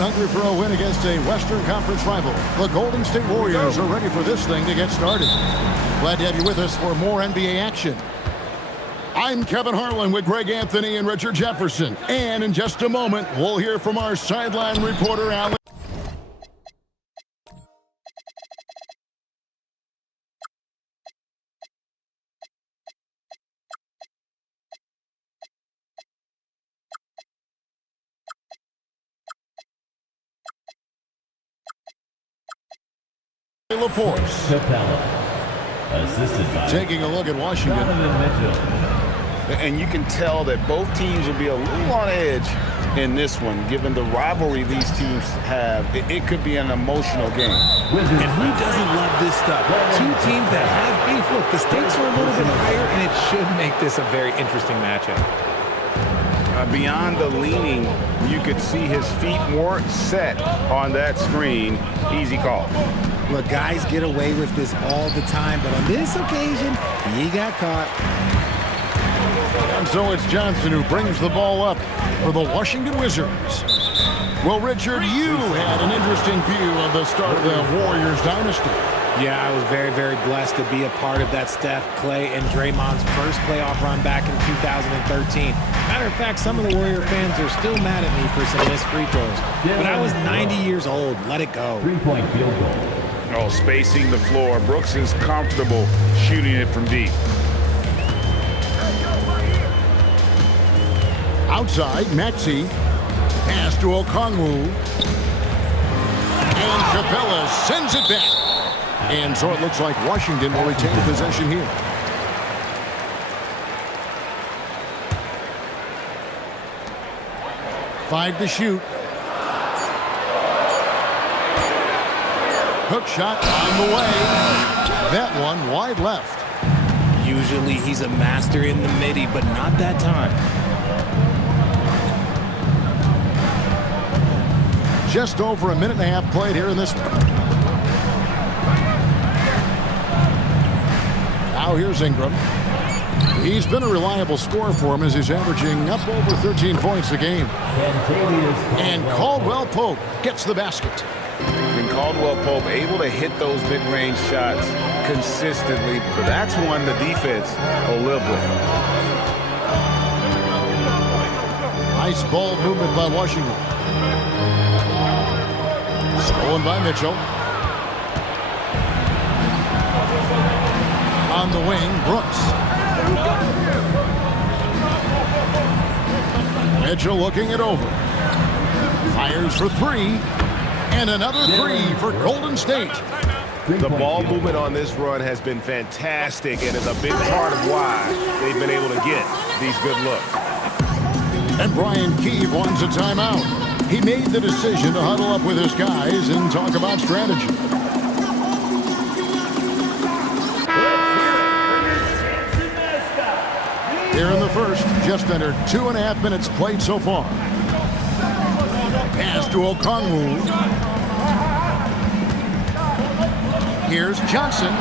hungry for a win against a Western Conference rival. The Golden State Warriors are ready for this thing to get started. Glad to have you with us for more NBA action. I'm Kevin Harlan with Greg Anthony and Richard Jefferson. And in just a moment, we'll hear from our sideline reporter, Alan. LaForce. Assisted by taking a look at Washington. And you can tell that both teams will be a little on edge in this one, given the rivalry these teams have. It could be an emotional game. And who doesn't love this stuff? Two teams that have beef. Look, the stakes are a little bit higher, and it should make this a very interesting matchup. Beyond the leaning, you could see his feet weren't set on that screen. Easy call. Look, guys get away with this all the time, but on this occasion, he got caught. And so it's Johnson who brings the ball up for the Washington Wizards. Well, Richard, you had an interesting view of the start of the Warriors dynasty. Yeah, I was very, very blessed to be a part of that Steph, Clay, and Draymond's first playoff run back in 2013. Matter of fact, some of the Warrior fans are still mad at me for some missed free throws. But I was 90 years old. Let it go. Three-point field goal. Oh, spacing the floor. Brooks is comfortable shooting it from deep. Outside, Maxey. Pass to Okongwu. And Capella sends it back. And so it looks like Washington will retain possession here. Five to shoot. Hook shot on the way. That one wide left. Usually he's a master in the midi, but not that time. Just over a minute and a half played here in this one. Now here's Ingram. He's been a reliable scorer for him as he's averaging up over 13 points a game. And Caldwell Pope gets the basket. And Caldwell Pope able to hit those mid-range shots consistently, but that's one the defense will live with. Nice ball movement by Washington. Stolen by Mitchell. On the wing, Brooks. Mitchell looking it over. Fires for three. And another three for Golden State. The ball movement on this run has been fantastic and is a big part of why they've been able to get these good looks. And Brian Keefe wants a timeout. He made the decision to huddle up with his guys and talk about strategy. Here in the first, just under 2.5 minutes played so far. Pass to Okongwu. Here's Johnson,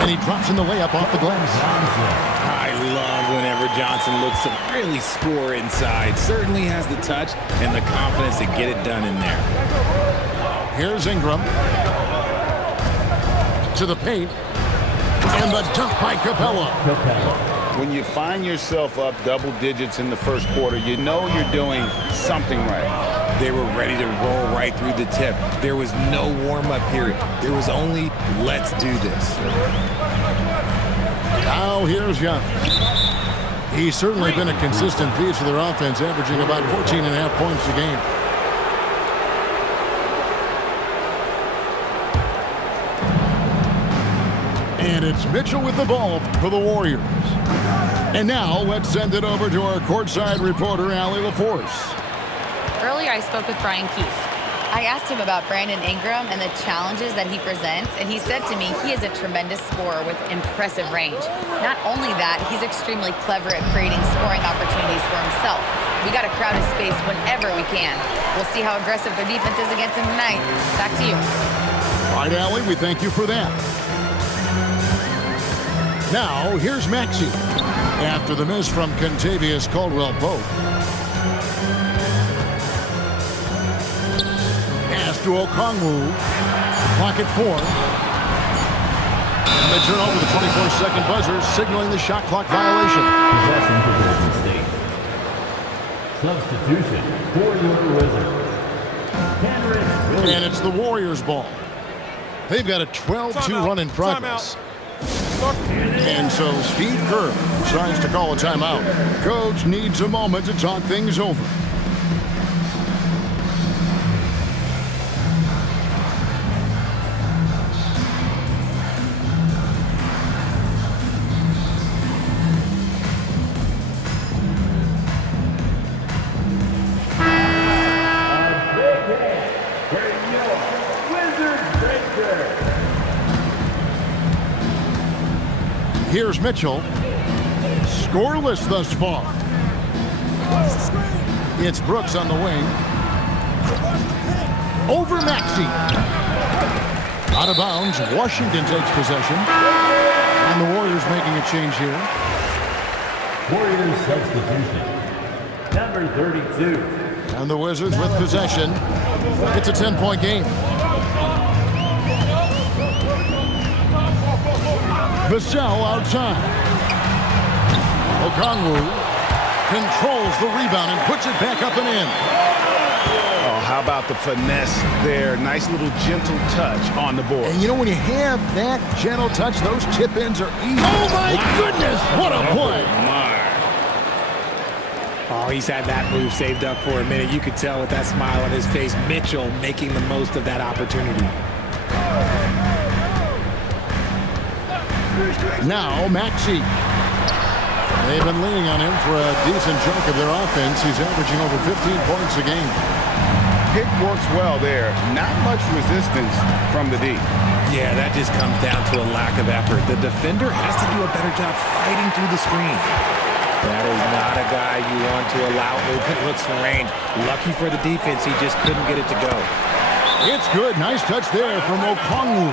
and he drops in the layup off the glass. I love whenever Johnson looks to really score inside. Certainly has the touch and the confidence to get it done in there. Here's Ingram. To the paint. And the dunk by Capella. When you find yourself up double digits in the first quarter, you know you're doing something right. They were ready to roll right through the tip. There was no warm-up period. There was only, let's do this. Now here's Young. He's certainly been a consistent piece of their offense, averaging about 14.5 points a game. And it's Mitchell with the ball for the Warriors. And now let's send it over to our courtside reporter, Allie LaForce. Earlier, I spoke with Brian Keefe. I asked him about Brandon Ingram and the challenges that he presents, and he said to me he is a tremendous scorer with impressive range. Not only that, he's extremely clever at creating scoring opportunities for himself. We got to crowd his space whenever we can. We'll see how aggressive their defense is against him tonight. Back to you. All right, Allie, we thank you for that. Now, here's Maxey. After the miss from Kentavious Caldwell-Pope. to Okongwu. Clock at 4. And they turn over the 24-second buzzer, signaling the shot clock violation. Possession for Golden State. Substitution for your Wizards. Cameron Williams. And it's the Warriors' ball. They've got a 12-2 run in progress. And so Steve Kerr decides to call a timeout. Coach needs a moment to talk things over. Here's Mitchell. Scoreless thus far. It's Brooks on the wing. Over Maxey. Out of bounds. Washington takes possession. And the Warriors making a change here. Warriors substitution. Number 32. And the Wizards with possession. It's a 10-point game. Vassell outside. Okongwu controls the rebound and puts it back up and in. Oh, how about the finesse there? Nice little gentle touch on the board. And you know, when you have that gentle touch, those tip-ins are easy. Oh, my goodness! What a play! Oh, he's had that move saved up for a minute. You could tell with that smile on his face. Mitchell making the most of that opportunity. Now, Maxey. They've been leaning on him for a decent chunk of their offense. He's averaging over 15 points a game. Pick works well there. Not much resistance from the D. Yeah, that just comes down to a lack of effort. The defender has to do a better job fighting through the screen. That is not a guy you want to allow open looks from range. Lucky for the defense, he just couldn't get it to go. It's good. Nice touch there from Okongwu.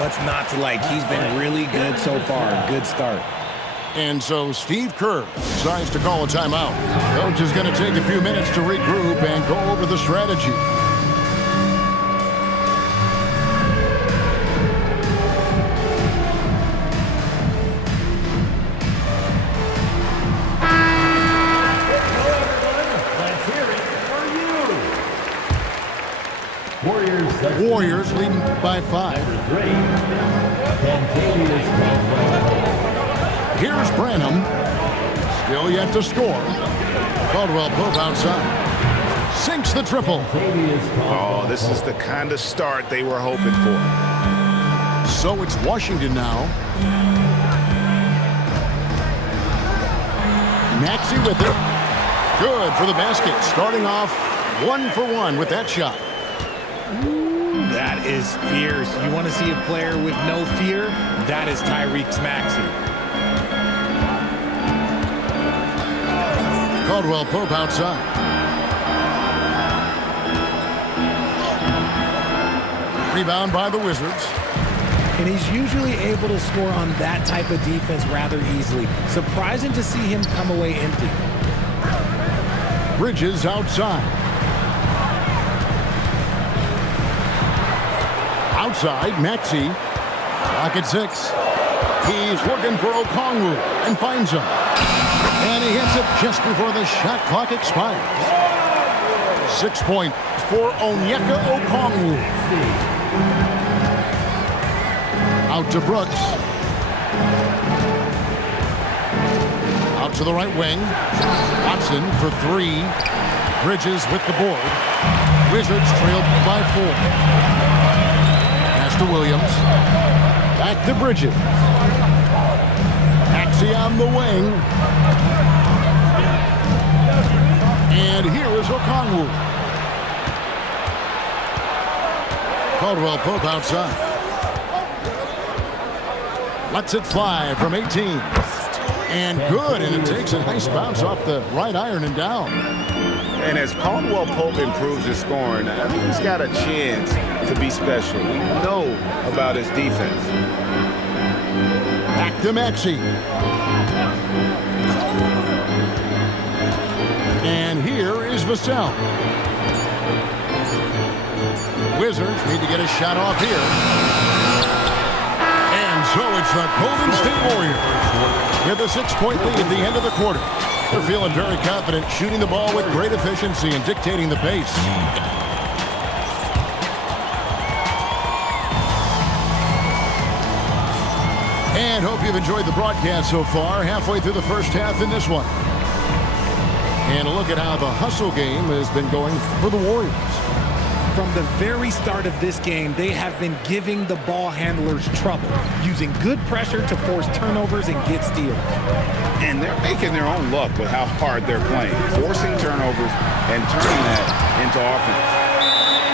What's not to like? He's been really good so far. Good start. And so Steve Kerr decides to call a timeout. Coach is going to take a few minutes to regroup and go over the strategy. Let's hear it for you. Warriors leading by 5. Here's Branham. Still yet to score. Caldwell Pope outside. Sinks the triple. Oh, this is the kind of start they were hoping for. So it's Washington now. Maxey with it. Good for the basket. Starting off 1 for 1 with that shot. That is fierce. You want to see a player with no fear? That is Tyrese Maxey. Caldwell Pope outside. Rebound by the Wizards. And he's usually able to score on that type of defense rather easily. Surprising to see him come away empty. Bridges outside. Outside, Maxey. Clock at 6. He's looking for Okongwu and finds him. And he hits it just before the shot clock expires. 6 points for Onyeka Okongwu. Out to Brooks. Out to the right wing. Watson for 3. Bridges with the board. Wizards trailed by 4. Pass to Williams. Back to Bridges. Maxey on the wing. And here is Okongwu. Caldwell Pope outside. Lets it fly from 18. And good, and it takes a nice bounce off the right iron and down. And as Caldwell Pope improves his scoring, I think he's got a chance to be special. We know about his defense. Back to Maxey. And here is Vassell. Wizards need to get a shot off here. And so it's the Golden State Warriors with a 6-point lead at the end of the quarter. They're feeling very confident, shooting the ball with great efficiency and dictating the pace. And hope you've enjoyed the broadcast so far. Halfway through the first half in this one. And a look at how the hustle game has been going for the Warriors. From the very start of this game, they have been giving the ball handlers trouble, using good pressure to force turnovers and get steals. And they're making their own luck with how hard they're playing, forcing turnovers and turning that into offense.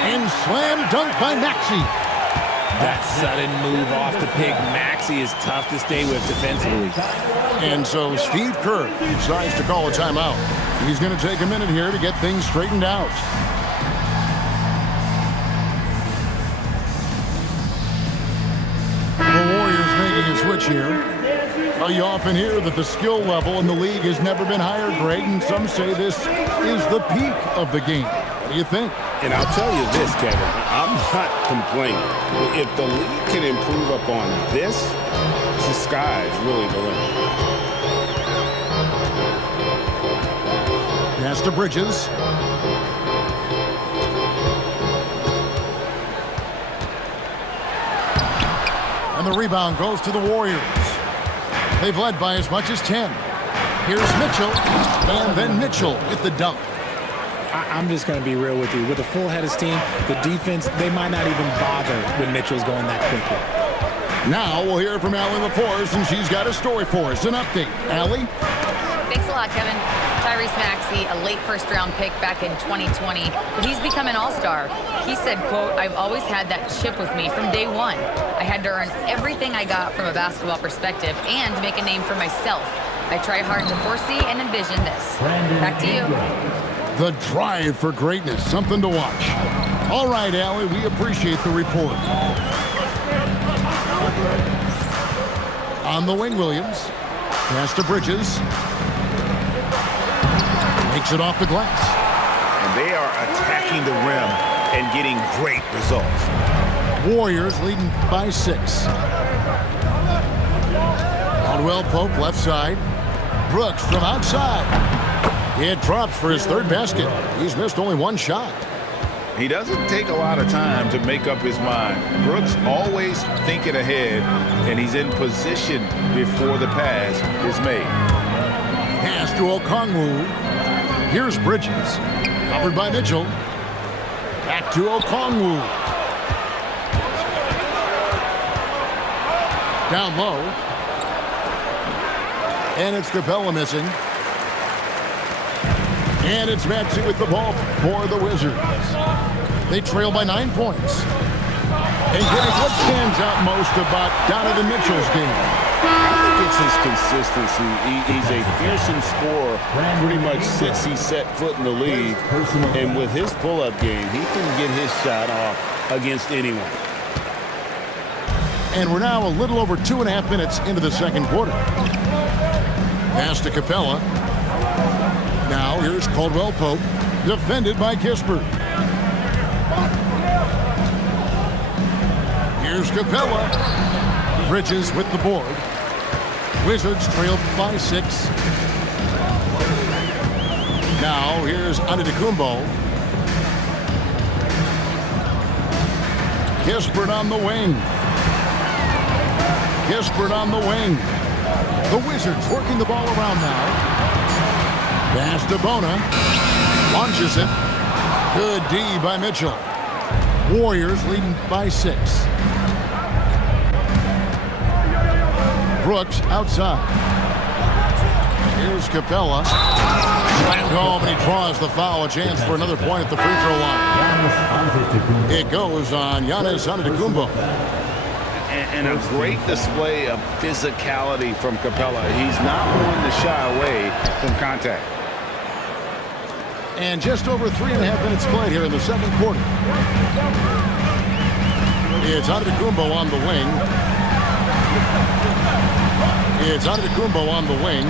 And slam dunk by Maxey. That sudden move off the pick, Maxey, is tough to stay with defensively. And so Steve Kerr decides to call a timeout. He's going to take a minute here to get things straightened out. The Warriors making a switch here. You often hear that the skill level in the league has never been higher, Greg, and some say this is the peak of the game. What do you think? And I'll tell you this, Kevin, I'm not complaining. If the league can improve upon this, the sky's really the limit. Pass to Bridges. And the rebound goes to the Warriors. They've led by as much as 10. Here's Mitchell, and then Mitchell with the dunk. I'm just going to be real with you. With a full Hedis team, the defense, they might not even bother when Mitchell's going that quickly. Now we'll hear from Allie LaForce, and she's got a story for us. An update. Allie? Thanks a lot, Kevin. Tyrese Maxey, a late first-round pick back in 2020, but he's become an all-star. He said, quote, "I've always had that chip with me from day one. I had to earn everything I got from a basketball perspective and make a name for myself. I try hard to foresee and envision this." Back to you. The drive for greatness, something to watch. All right, Allie, we appreciate the report. On the wing, Williams. Pass to Bridges. Makes it off the glass. And they are attacking the rim and getting great results. Warriors leading by 6. Caldwell Pope left side. Brooks from outside. It drops for his third basket. He's missed only one shot. He doesn't take a lot of time to make up his mind. Brooks always thinking ahead, and he's in position before the pass is made. Pass to Okongwu. Here's Bridges. Covered by Mitchell. Back to Okongwu. Down low. And it's Capella missing. And it's Maxey with the ball for the Wizards. They trail by 9 points. And Greg, what stands out most about Donovan Mitchell's game? I think it's his consistency. He's a fearsome scorer pretty much since he set foot in the league. And with his pull-up game, he can get his shot off against anyone. And we're now a little over 2.5 minutes into the second quarter. Pass to Capella. Now here's Caldwell Pope, defended by Kispert. Here's Capella. Bridges with the board. Wizards trail by 6. Now here's Antetokounmpo. Kispert on the wing. Kispert on the wing. The Wizards working the ball around now. Pass to Bona. Launches it. Good D by Mitchell. Warriors leading by 6. Brooks outside. Here's Capella. Slammed home, and he draws the foul. A chance for another point at the free throw line. It goes on Giannis Antetokounmpo. And a great display of physicality from Capella. He's not one to shy away from contact. And just over 3.5 minutes played here in the second quarter. It's Antetokounmpo on the wing. It's Antetokounmpo on the wing.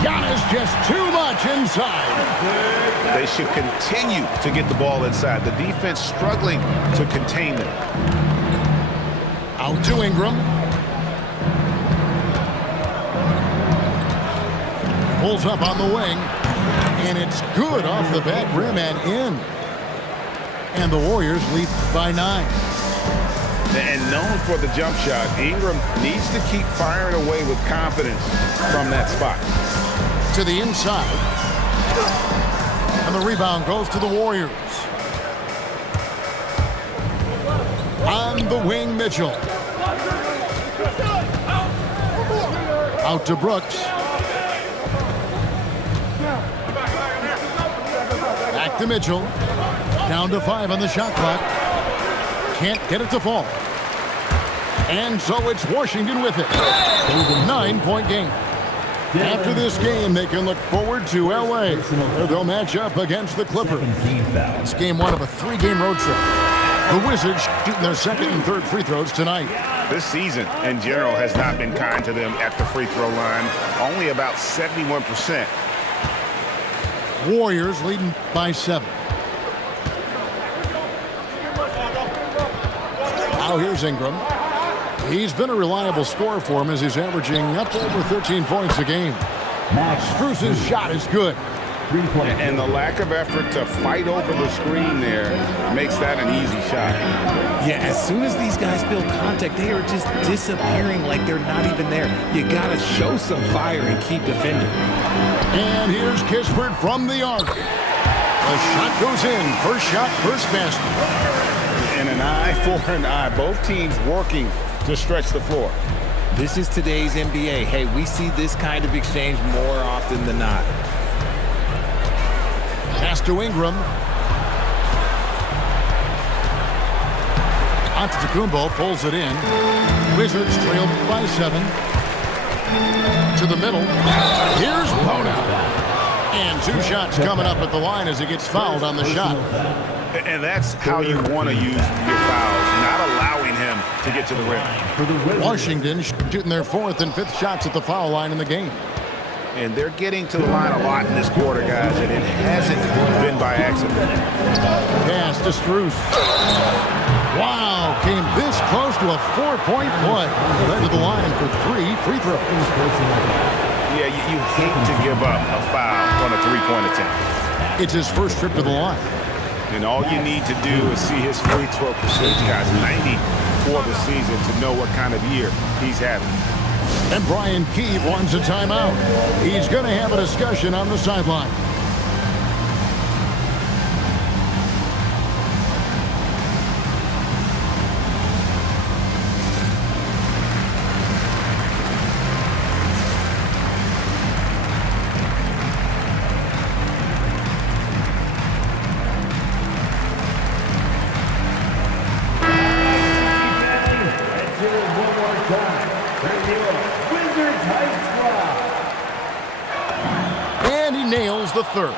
Giannis just too much inside. They should continue to get the ball inside. The defense struggling to contain them. Out to Ingram. Pulls up on the wing. And it's good off the back rim and in. And the Warriors lead by 9. And known for the jump shot, Ingram needs to keep firing away with confidence from that spot. To the inside. And the rebound goes to the Warriors. On the wing, Mitchell. Out to Brooks. Back to Mitchell. Down to 5 on the shot clock. Can't get it to fall. And so it's Washington with it. 9-point game. After this game, they can look forward to L.A., where they'll match up against the Clippers. It's game 1 of a 3-game road trip. The Wizards shooting their second and third free throws tonight. This season, in general, has not been kind to them at the free throw line. Only about 71%. Warriors leading by 7. Now here's Ingram. He's been a reliable scorer for him as he's averaging up over 13 points a game. Strus's shot is good. And the lack of effort to fight over the screen there makes that an easy shot. Yeah, as soon as these guys feel contact, they are just disappearing like they're not even there. You got to show some fire and keep defending. And here's Kispert from the arc. The shot goes in. First shot, first basket. And an eye for an eye. Both teams working to stretch the floor. This is today's NBA. Hey, we see this kind of exchange more often than not. Pass to Ingram. Antetokounmpo pulls it in. Wizards trail by 7. To the middle. Here's Bona. And 2 shots coming up at the line as he gets fouled on the shot. And that's how you want to use your fouls, not allowing him to get to the rim. Washington shooting their 4th and 5th shots at the foul line in the game. And they're getting to the line a lot in this quarter, guys, and it hasn't been by accident. Pass to Strus. Wow, came this close to a 4-point play. Led to the line for 3 free throws. Yeah, you hate to give up a foul on a 3-point attempt. It's his first trip to the line. And all you need to do is see his free throw percentage, guys. 90 for the season to know what kind of year he's having. And Brian Keefe wants a timeout. He's going to have a discussion on the sideline. Nails the third.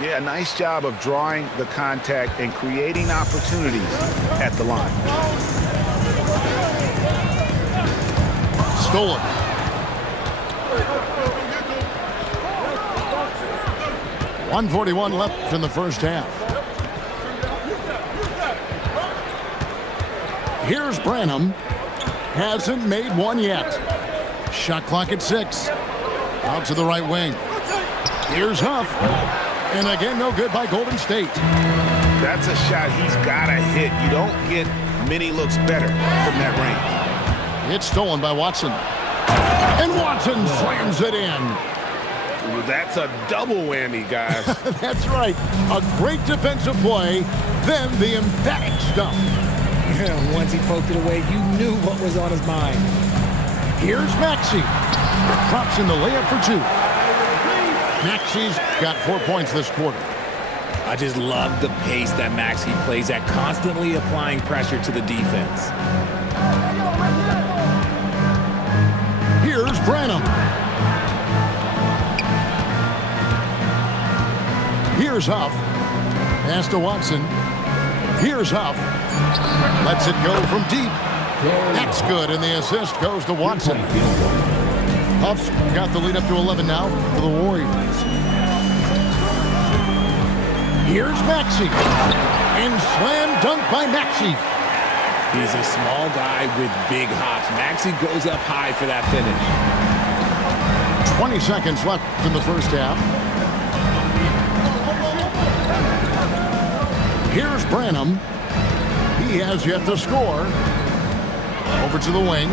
Yeah, nice job of drawing the contact and creating opportunities at the line. Stolen. .141 left in the first half. Here's Branham. Hasn't made one yet. Shot clock at 6. Out to the right wing. Here's Huff. And again, no good by Golden State. That's a shot he's got to hit. You don't get many looks better from that range. It's stolen by Watson. And Watson slams it in. That's a double whammy, guys. That's right. A great defensive play, then the emphatic stuff. Yeah, once he poked it away, you knew what was on his mind. Here's Maxey. Drops in the layup for 2. Maxey's got 4 points this quarter. I just love the pace that Maxey plays at, constantly applying pressure to the defense. Here's Branham. Here's Huff. Pass to Watson. Here's Huff. Lets it go from deep. That's good, and the assist goes to Watson. Huff's got the lead up to 11 now for the Warriors. Here's Maxey. And slam dunk by Maxey. He's a small guy with big hops. Maxey goes up high for that finish. 20 seconds left in the first half. Here's Branham. He has yet to score. Over to the wing.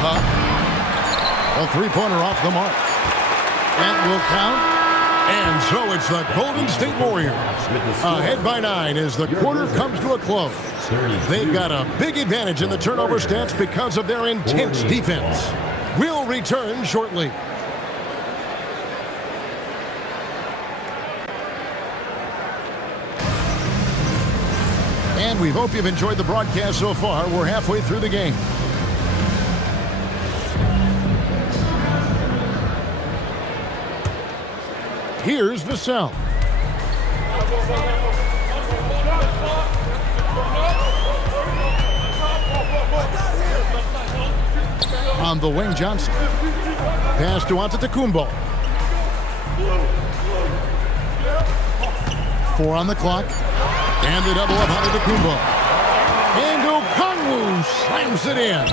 Huff. A three-pointer off the mark. That will count. And so it's the Golden State Warriors ahead by 9 as the quarter comes to a close. They've got a big advantage in the turnover stats because of their intense defense. We'll return shortly. And we hope you've enjoyed the broadcast so far. We're halfway through the game. Here's Vassell. On the wing, Johnson. Pass to Antetokounmpo. 4 on the clock. And the double up Antetokounmpo. And Okongwu slams it in.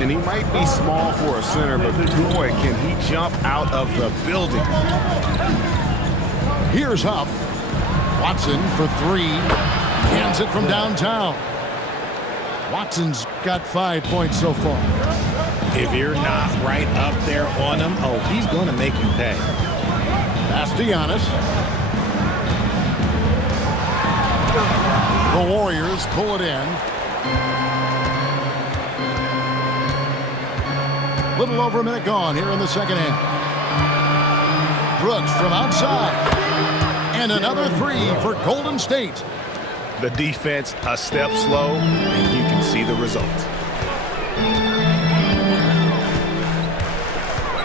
And he might be small for a center, but boy, can he jump out of the building. Here's Huff. Watson for 3. Cans it from downtown. Watson's got 5 points so far. If you're not right up there on him, oh, he's going to make you pay. Pass to Giannis. The Warriors pull it in. Little over a minute gone here in the second half. Brooks from outside. And another 3 for Golden State. The defense a step slow, and you can see the result.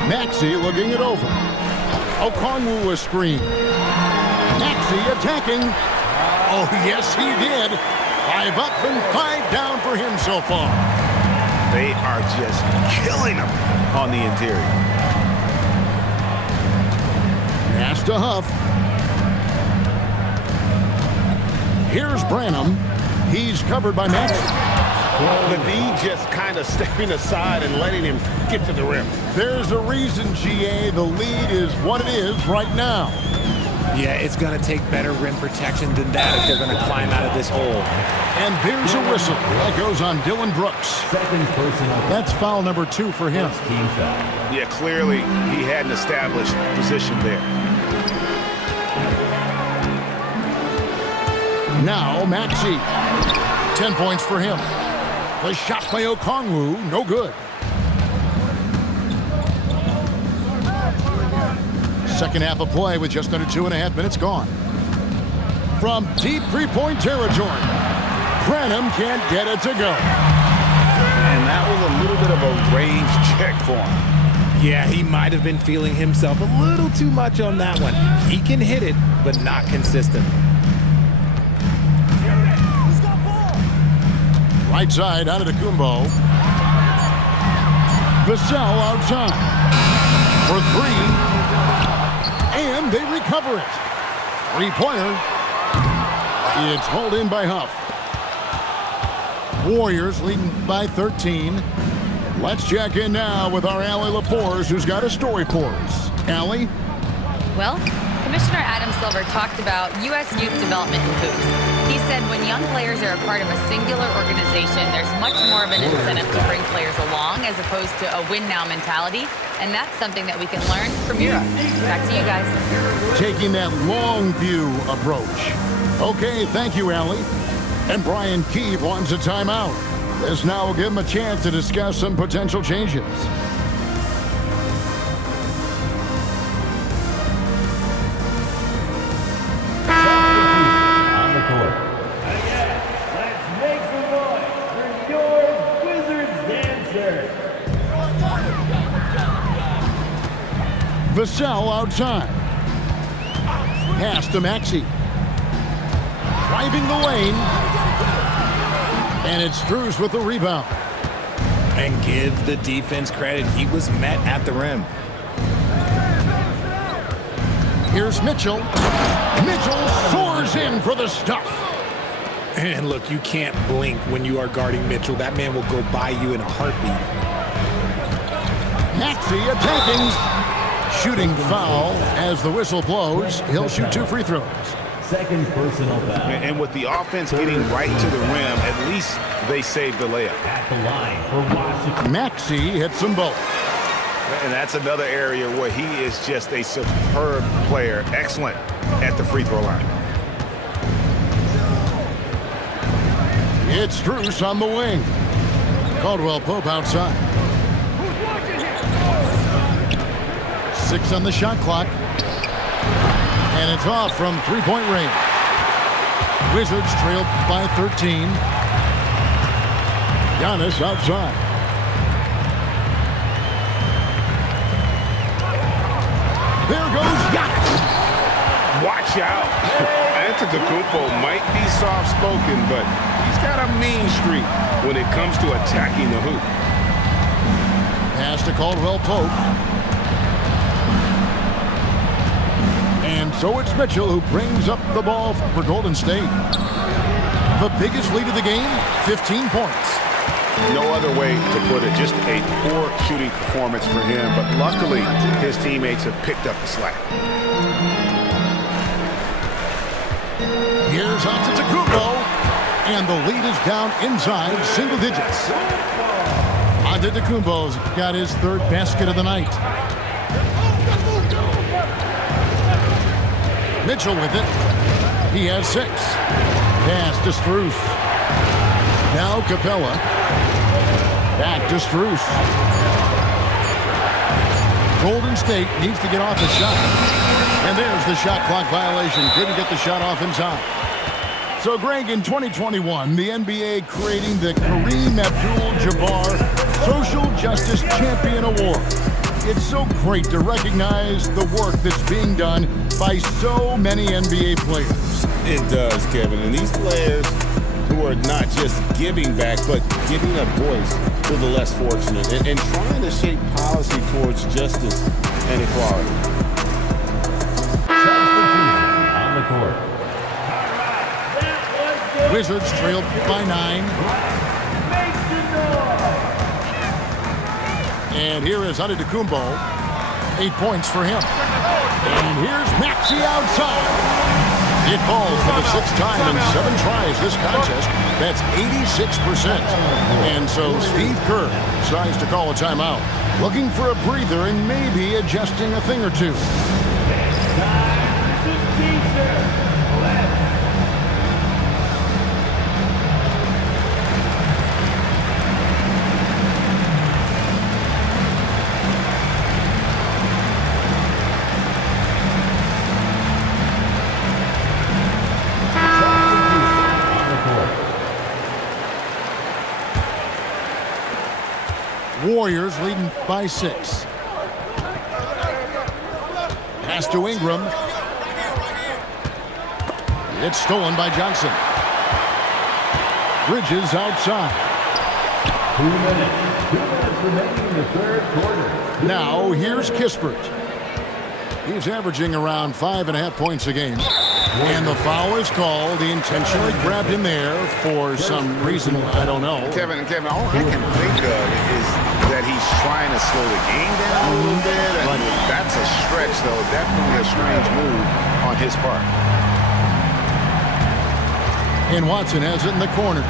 Maxey looking it over. Okongwu a screen. Maxey attacking. Oh, yes, he did. 5 up and 5 down for him so far. They are just killing him on the interior. Pass to Huff. Here's Branham. He's covered by Maxey. The D just kind of stepping aside and letting him get to the rim. There's a reason, GA. The lead is what it is right now. Yeah, it's going to take better rim protection than that if they're going to climb out of this hole. And there's a whistle. That goes on Dylan Brooks. Second personal. That's foul number 2 for him. Team foul. Yeah, clearly he had an established position there. Now Maxey. 10 points for him. The shot by Okongwu, no good. Second half of play with just under 2.5 minutes gone. From deep three-point territory, Branham can't get it to go. And that was a little bit of a range check for him. Yeah, he might have been feeling himself a little too much on that one. He can hit it, but not consistent. Right side, Antetokounmpo. Vassell outside. For 3. And they recover it. 3-pointer. It's hauled in by Huff. Warriors leading by 13. Let's check in now with our Allie LaForce, who's got a story for us. Allie? Well, Commissioner Adam Silver talked about U.S. youth development in hoops. He said when young players are a part of a singular organization, there's much more of an incentive to bring players along as opposed to a win-now mentality. And that's something that we can learn from Europe. Back to you guys. Taking that long view approach. Okay, thank you, Allie. And Brian Keefe wants a timeout. This now will give him a chance to discuss some potential changes. On the court. Again, let's make some noise for your Wizards dancer. Vassell outside. Pass to Maxey. Driving the lane. And it's Strus with the rebound. And give the defense credit. He was met at the rim. Here's Mitchell. Mitchell soars in for the stuff. And look, you can't blink when you are guarding Mitchell. That man will go by you in a heartbeat. Maxey attacking. Shooting foul as the whistle blows. He'll shoot 2 free throws. Second personal foul. And with the offense getting right to the rim, at least they saved the layup. At the line for Washington. Maxey hits them both. And that's another area where he is just a superb player. Excellent at the free throw line. It's Strus on the wing. Caldwell Pope outside. 6 on the shot clock. And it's off from three-point range. Wizards trail by 13. Giannis outside. There goes Giannis. Watch out. Antetokounmpo might be soft-spoken, but he's got a mean streak when it comes to attacking the hoop. Pass to Caldwell Pope. And so it's Mitchell who brings up the ball for Golden State. The biggest lead of the game, 15 points. No other way to put it. Just a poor shooting performance for him, but luckily his teammates have picked up the slack. Here's Antetokounmpo, and the lead is down inside single digits. Antetokounmpo's got his 3rd basket of the night. Mitchell with it. He has 6. Pass to Strus. Now Capella. Back to Strus. Golden State needs to get off the shot. And there's the shot clock violation. Couldn't get the shot off in time. So, Greg, in 2021, the NBA creating the Kareem Abdul-Jabbar Social Justice Champion Award. It's so great to recognize the work that's being done by so many NBA players. It does, Kevin. And these players who are not just giving back, but giving a voice to the less fortunate and trying to shape policy towards justice and equality. Substitution on the court. Wizards trailed by 9. And here is Antetokounmpo. 8 points for him. And here's Maxey outside. It falls for the 6th time in 7 tries this contest. That's 86%. And so Steve Kerr decides to call a timeout. Looking for a breather and maybe adjusting a thing or two. Warriors leading by 6. Pass to Ingram. It's stolen by Johnson. Bridges outside. 2 minutes. 2 minutes remaining in the 3rd quarter. Now here's Kispert. He's averaging around 5.5 points a game. And the foul is called. He intentionally grabbed him there for some reason, I don't know. Kevin, all I can think of is that he's trying to slow the game down a little bit. And that's a stretch, though. Definitely a strange move on his part. And Watson has it in the corner.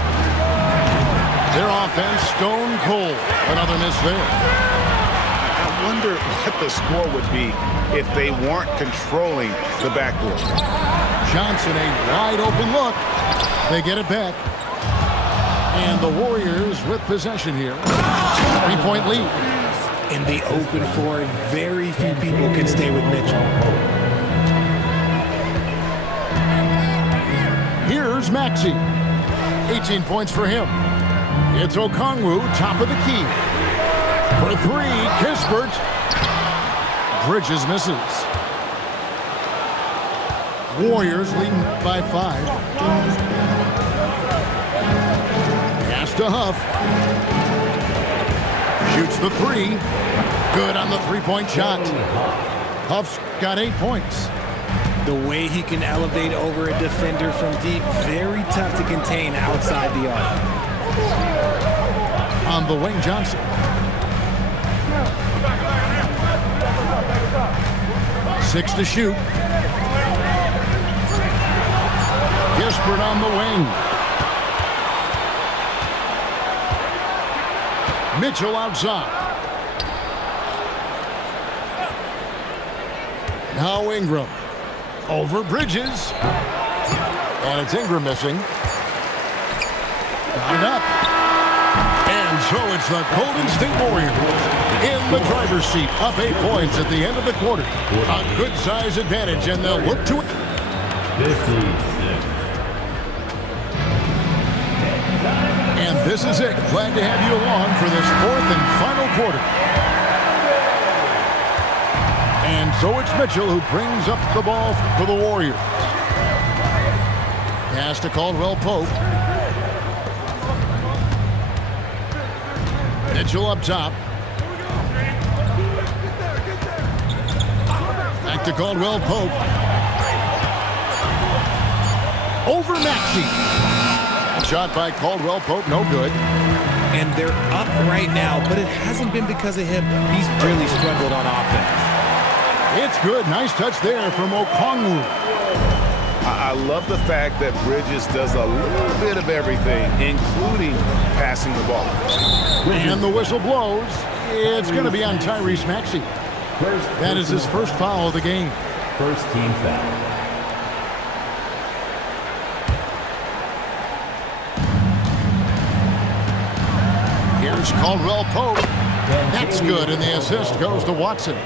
Their offense stone cold. Another miss there. I wonder what the score would be if they weren't controlling the backboard. Johnson, a wide open look. They get it back. And the Warriors with possession here. 3-point lead. In the open floor, very few people can stay with Mitchell. Here's Maxey. 18 points for him. It's Okongwu, top of the key. For 3, Kispert. Bridges misses. Warriors leading by 5. Pass to Huff. Shoots the three. Good on the three-point shot. Huff's got 8 points. The way he can elevate over a defender from deep, very tough to contain outside the arc. On the wing, Johnson. Six to shoot. Gispert on the wing. Mitchell outside. Now Ingram. Over Bridges. And it's Ingram missing. Got it up. And so it's the Golden State Warriors in the driver's seat, up 8 points at the end of the quarter. A good size advantage, and they'll look to it. 56. And this is it. Glad to have you along for this fourth and final quarter. And so it's Mitchell who brings up the ball for the Warriors. Pass to Caldwell Pope. Mitchell up top. Back to Caldwell Pope. Over Maxey. Shot by Caldwell Pope, no good. And they're up right now, but it hasn't been because of him. He's really struggled on offense. It's good. Nice touch there from Okongwu. I love the fact that Bridges does a little bit of everything, including passing the ball. And the whistle blows. It's going to be on Tyrese Maxey. That is his first foul of the game. First team foul. Here's Caldwell Pope. That's good, and the assist goes to Watson.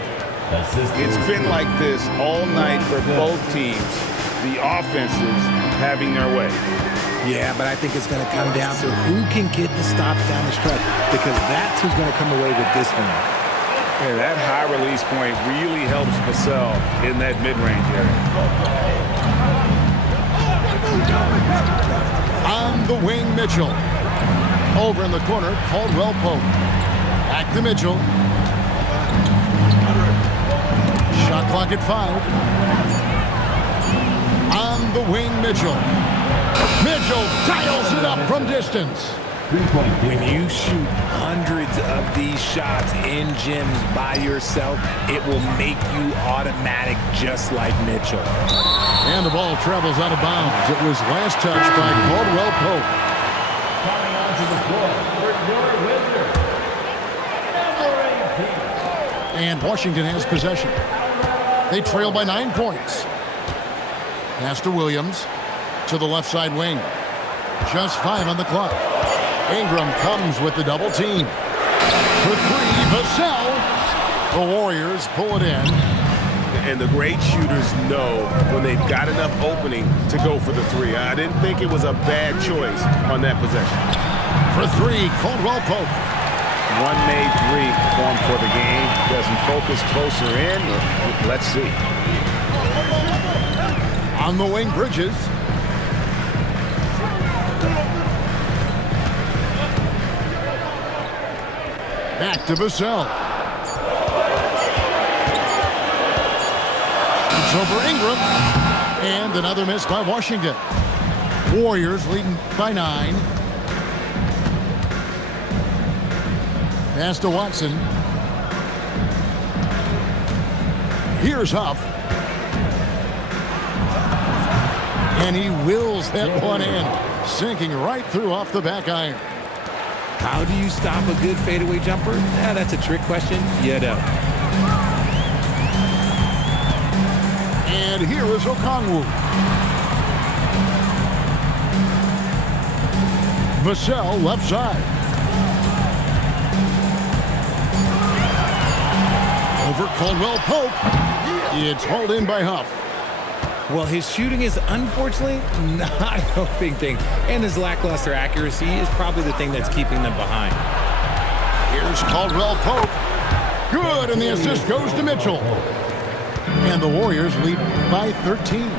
It's been like this all night for both teams. The offenses having their way. Yeah, but I think it's going to come down to who can get the stops down the stretch, because that's who's going to come away with this one. Yeah, that high release point really helps Vassell in that mid-range area. On the wing, Mitchell. Over in the corner, Caldwell Pope. Back to Mitchell. Shot clock at 5. On the wing, Mitchell. Mitchell dials it up from distance. When you shoot hundreds of these shots in gyms by yourself, it will make you automatic just like Mitchell. And the ball travels out of bounds. It was last touched by Caldwell Pope. Coming onto the floor for your Wizards, number 18. And Washington has possession. They trail by 9 points. Pass to Williams to the left side wing. Just 5 on the clock. Ingram comes with the double team. For 3, Vassell. The Warriors pull it in. And the great shooters know when they've got enough opening to go for the 3. I didn't think it was a bad choice on that possession. For 3, Caldwell Pope. One made 3 formed for the game. Doesn't focus closer in. Let's see. On the wing, Bridges. Back to Vassell. It's over Ingram. And another miss by Washington. Warriors leading by 9. Pass to Watson. Here's Huff. And he wills that one in, sinking right through off the back iron. How do you stop a good fadeaway jumper? Yeah, that's a trick question. You don't. And here is Okongwu. Vassell left side. Over Caldwell Pope. It's hauled in by Huff. Well, his shooting is unfortunately not a helping thing, and his lackluster accuracy is probably the thing that's keeping them behind. Here's Caldwell Pope. Good, and the assist goes to Mitchell. And the Warriors lead by 13.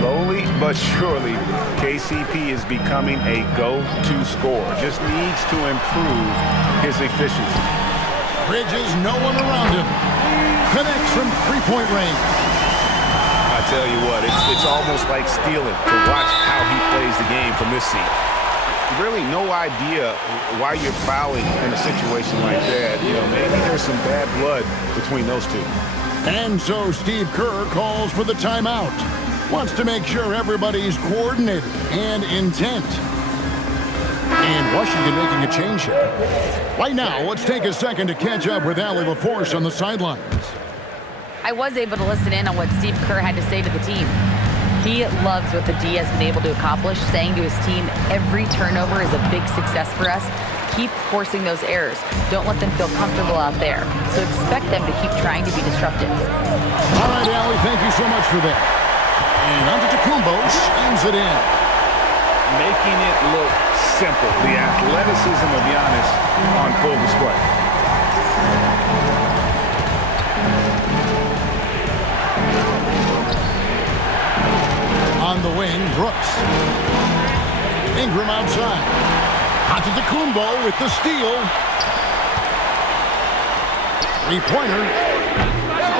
Slowly but surely, KCP is becoming a go-to scorer. Just needs to improve his efficiency. Bridges, no one around him. Connects from three-point range. I tell you what, it's almost like stealing to watch how he plays the game from this seat. Really no idea why you're fouling in a situation like that. You know, maybe there's some bad blood between those two. And so Steve Kerr calls for the timeout. Wants to make sure everybody's coordinated and intent. And Washington making a change here. Right now, let's take a second to catch up with Allie LaForce on the sidelines. I was able to listen in on what Steve Kerr had to say to the team. He loves what the D has been able to accomplish, saying to his team, every turnover is a big success for us. Keep forcing those errors. Don't let them feel comfortable out there. So expect them to keep trying to be disruptive. All right, Allie, thank you so much for that. And Antetokounmpo slams it in. Making it look simple. The athleticism of Giannis on full display. On the wing, Brooks. Ingram outside. Antetokounmpo with the steal. Three-pointer.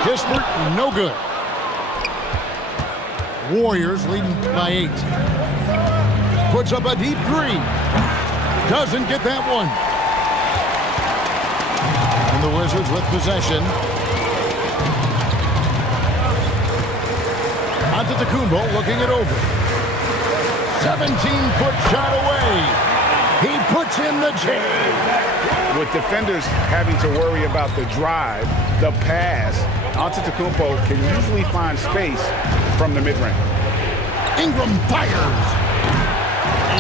Kispert, no good. Warriors leading by 8. Puts up a deep three. Doesn't get that one. And the Wizards with possession. Antetokounmpo looking it over. 17-foot shot away. He puts in the jam. With defenders having to worry about the drive, the pass, Antetokounmpo can usually find space from the mid-range. Ingram fires.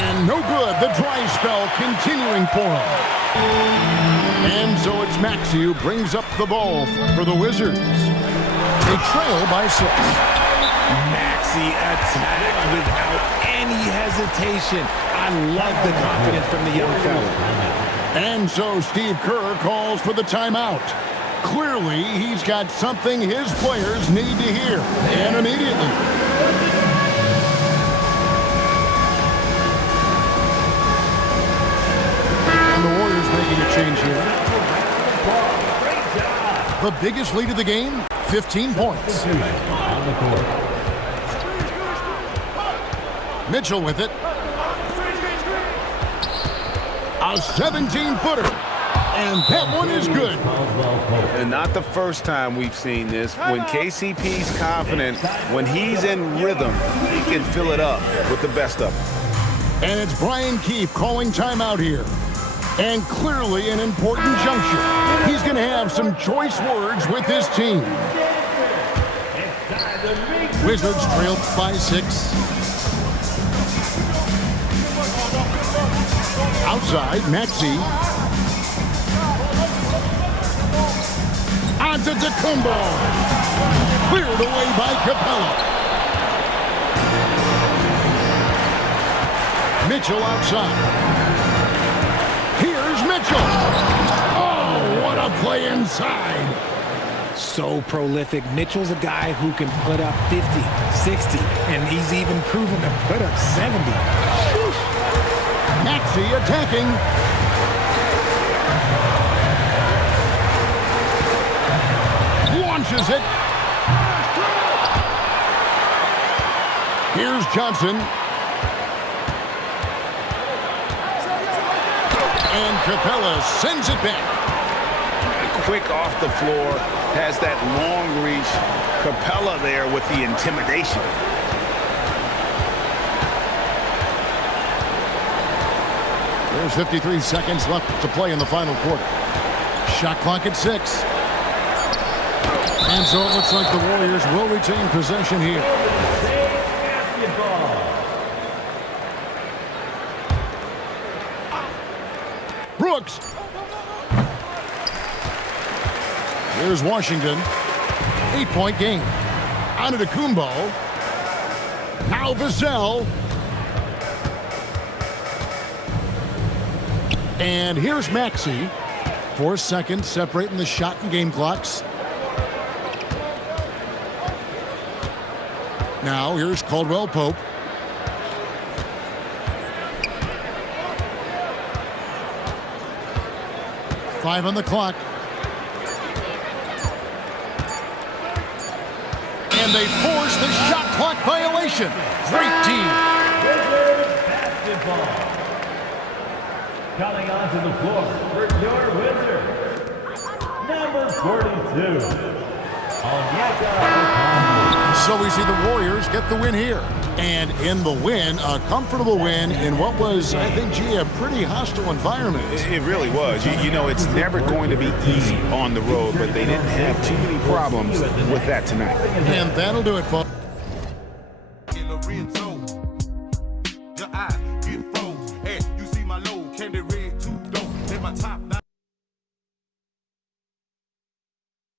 And no good. The dry spell continuing for him. And so it's Maxey who brings up the ball for the Wizards. They trail by 6. Maxey attacked without any hesitation. I love the confidence from the young fella. And so Steve Kerr calls for the timeout. Clearly, he's got something his players need to hear, and immediately. And the Warriors making a change here. The biggest lead of the game, 15 points. Mitchell with it. A 17-footer. And that one is good. And not the first time we've seen this. When KCP's confident, when he's in rhythm, he can fill it up with the best of them. And it's Brian Keefe calling timeout here. And clearly an important juncture. He's going to have some choice words with his team. Wizards trail by 6. Outside, Maxey. Antetokounmpo. Cleared away by Capella. Mitchell outside. Here's Mitchell. Oh, what a play inside. So prolific. Mitchell's a guy who can put up 50, 60, and he's even proven to put up 70. Maxey attacking. Launches it. Here's Johnson. And Capella sends it back. Quick off the floor, has that long reach. Capella there with the intimidation. There's 53 seconds left to play in the final quarter. Shot clock at 6. And so it looks like the Warriors will retain possession here. Brooks. Here's Washington. 8-point game. Antetokounmpo. Now Vassell. And here's Maxey. 4 seconds separating the shot and game clocks. Now here's Caldwell Pope. Five on the clock. And they force the shot clock violation. Great team. Wizards basketball. Coming onto the floor for your Wizards, number 42, Onyeka. So we see the Warriors get the win here. And in the win, a comfortable win in what was, I think, a pretty hostile environment. It really was. You know, it's never going to be easy on the road, but they didn't have too many problems with that tonight. And that'll do it, folks. Your eyes get froze, and you see my load, candy red.